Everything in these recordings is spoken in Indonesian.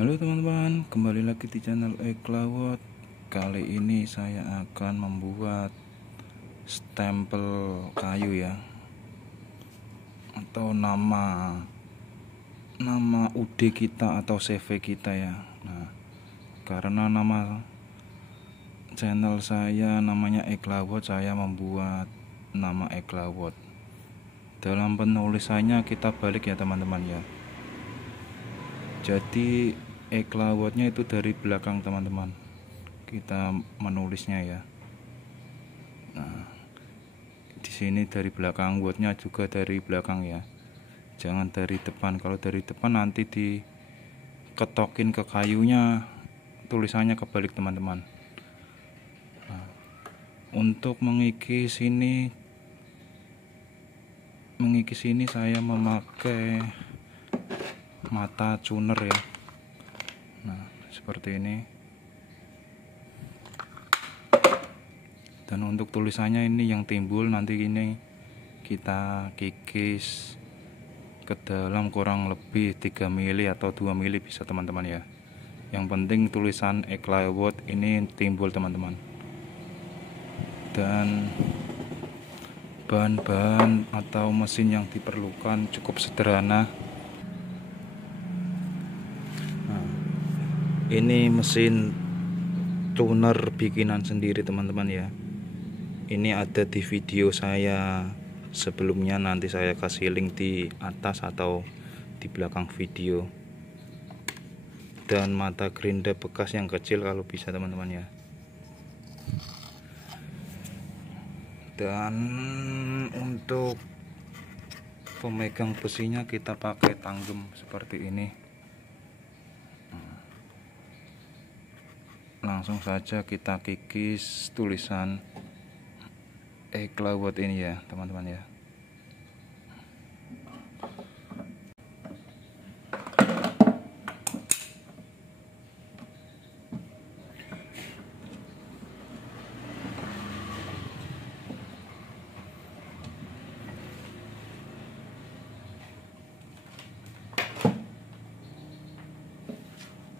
Halo teman-teman, kembali lagi di channel Eklawot. Kali ini saya akan membuat stempel kayu ya, atau nama UD kita atau CV kita ya. Nah, karena nama channel saya namanya Eklawot, saya membuat nama Eklawot. Dalam penulisannya kita balik ya teman-teman ya. Jadi Eklawotnya itu dari belakang teman-teman, kita menulisnya ya. Nah, di sini dari belakang, wordnya juga dari belakang ya, jangan dari depan. Kalau dari depan nanti diketokin ke kayunya, tulisannya kebalik teman-teman. Nah, untuk mengikis ini saya memakai mata tuner ya. Nah, seperti ini. Dan untuk tulisannya ini yang timbul nanti ini kita kikis ke dalam kurang lebih 3 mili atau 2 mili bisa teman-teman ya. Yang penting tulisan Eklawot ini timbul teman-teman. Dan bahan-bahan atau mesin yang diperlukan cukup sederhana. Nah, ini mesin tuner bikinan sendiri teman-teman ya. Ini ada di video saya sebelumnya, nanti saya kasih link di atas atau di belakang video. Dan mata gerinda bekas yang kecil kalau bisa teman-teman ya. Dan untuk pemegang besinya kita pakai tanggem seperti ini. Langsung saja kita kikis tulisan Eklawot ini ya teman-teman ya.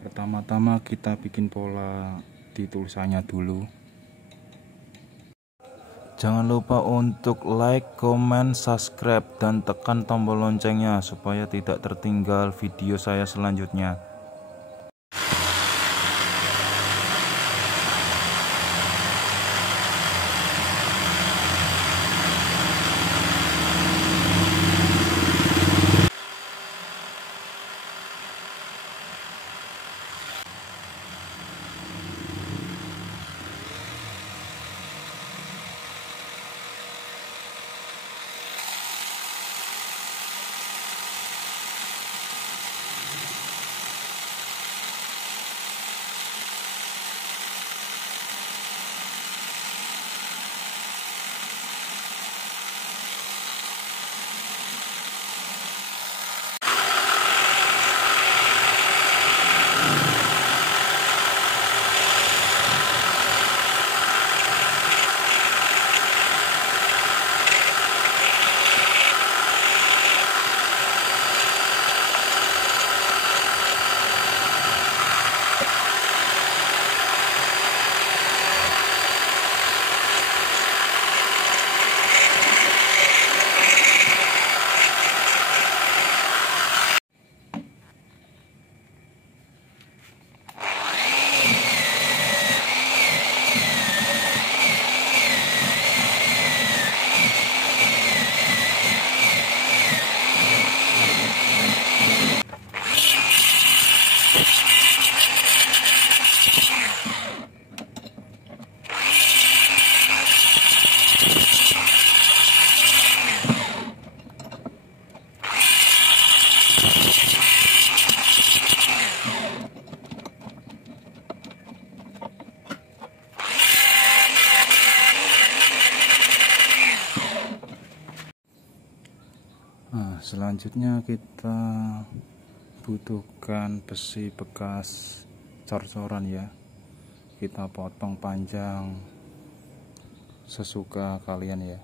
Pertama-tama kita bikin pola di tulisannya dulu. Jangan lupa untuk like, comment, subscribe, dan tekan tombol loncengnya supaya tidak tertinggal video saya selanjutnya. Nah, selanjutnya kita butuhkan besi bekas cor-coran ya. Kita potong panjang sesuka kalian ya.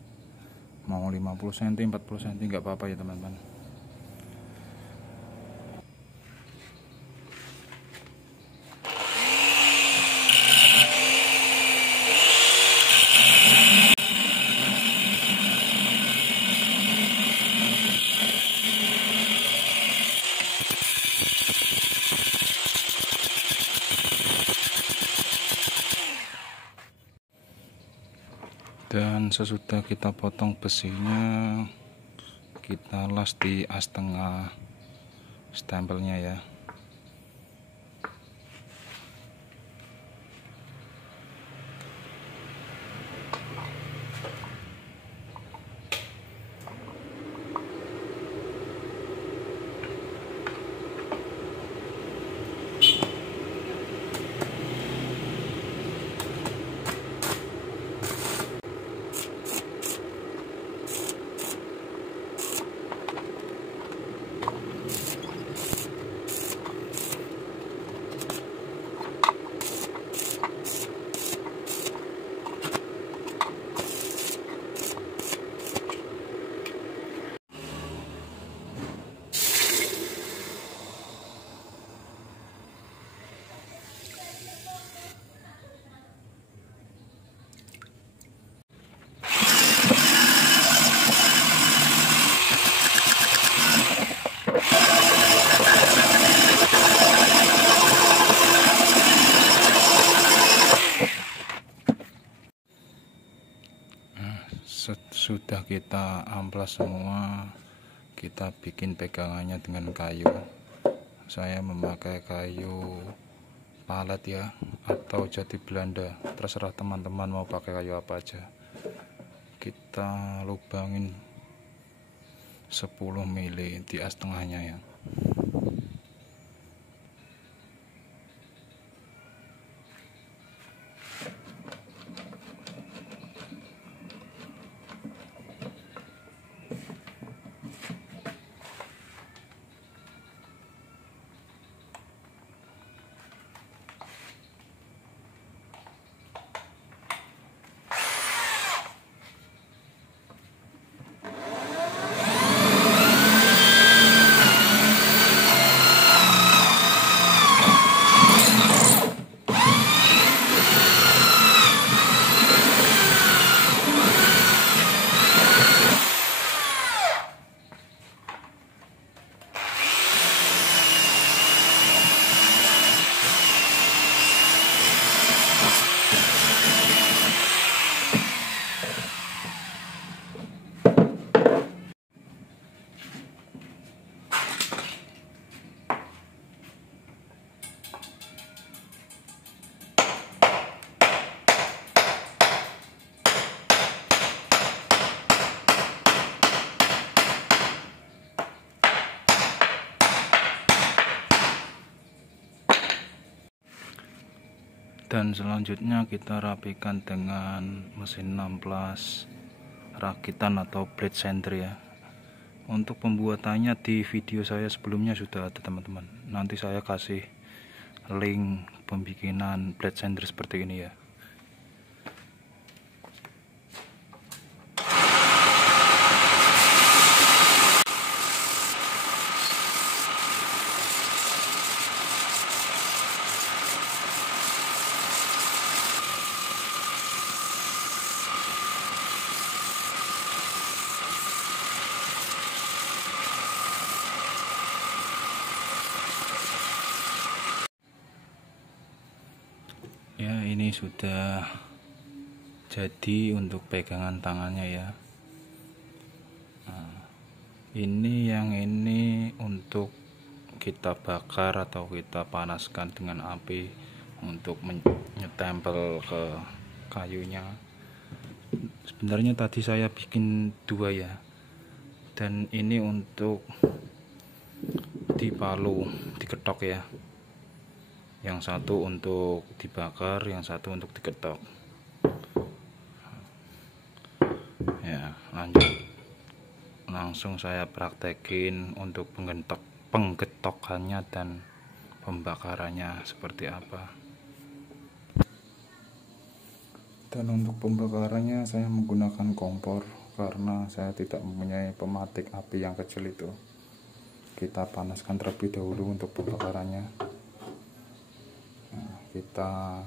Mau 50 cm, 40 cm nggak apa-apa ya teman-teman. Dan sesudah kita potong besinya, kita las di as tengah stempelnya ya. Sudah kita amplas semua, kita bikin pegangannya dengan kayu. Saya memakai kayu palet ya, atau jati Belanda, terserah teman-teman mau pakai kayu apa aja. Kita lubangin 10 mili di as tengahnya ya. Dan selanjutnya kita rapikan dengan mesin 16 rakitan atau blade sander ya. Untuk pembuatannya di video saya sebelumnya sudah ada teman-teman. Nanti saya kasih link pembikinan blade sander seperti ini ya. Ya, ini sudah jadi untuk pegangan tangannya ya. Nah, ini untuk kita bakar atau kita panaskan dengan api untuk menyetempel ke kayunya. Sebenarnya tadi saya bikin 2 ya, dan ini untuk dipalu, diketok ya. Yang satu untuk dibakar, yang satu untuk diketok. Ya, lanjut. Langsung saya praktekin untuk penggetokannya dan pembakarannya seperti apa. Dan untuk pembakarannya saya menggunakan kompor karena saya tidak mempunyai pematik api yang kecil itu. Kita panaskan terlebih dahulu untuk pembakarannya. Kita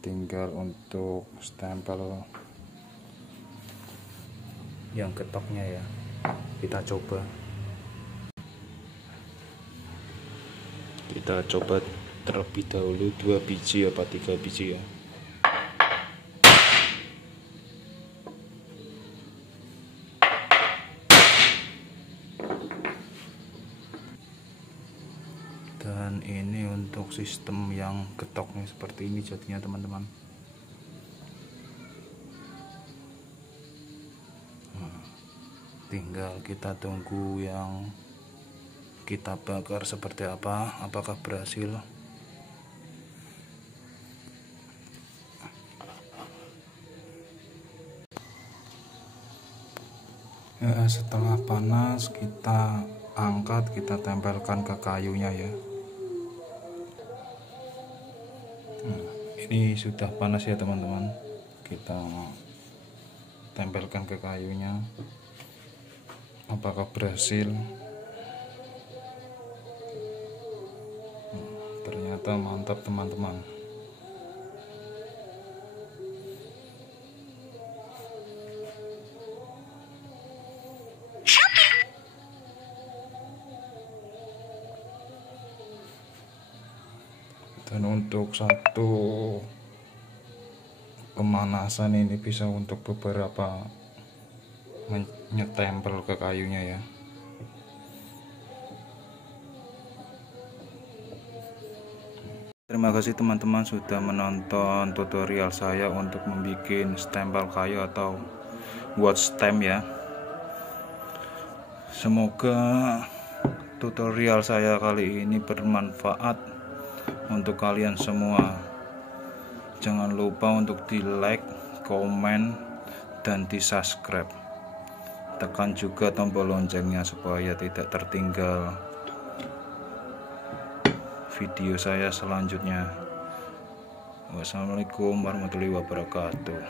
tinggal untuk stempel yang ketoknya ya, kita coba terlebih dahulu 2 biji apa 3 biji ya. dan ini untuk sistem yang getoknya seperti ini jadinya teman-teman. Tinggal kita tunggu yang kita bakar seperti apa, apakah berhasil. Setelah panas kita angkat, kita tempelkan ke kayunya ya. Ini sudah panas ya teman-teman, kita tempelkan ke kayunya, apakah berhasil. Ternyata mantap teman-teman. Dan untuk satu pemanasan ini bisa untuk beberapa nyetempel ke kayunya ya. Terima kasih teman-teman sudah menonton tutorial saya untuk membuat stempel kayu atau wood stamp ya. Semoga tutorial saya kali ini bermanfaat untuk kalian semua. Jangan lupa untuk di like, komen, dan di subscribe. Tekan juga tombol loncengnya supaya tidak tertinggal video saya selanjutnya. Wassalamualaikum warahmatullahi wabarakatuh.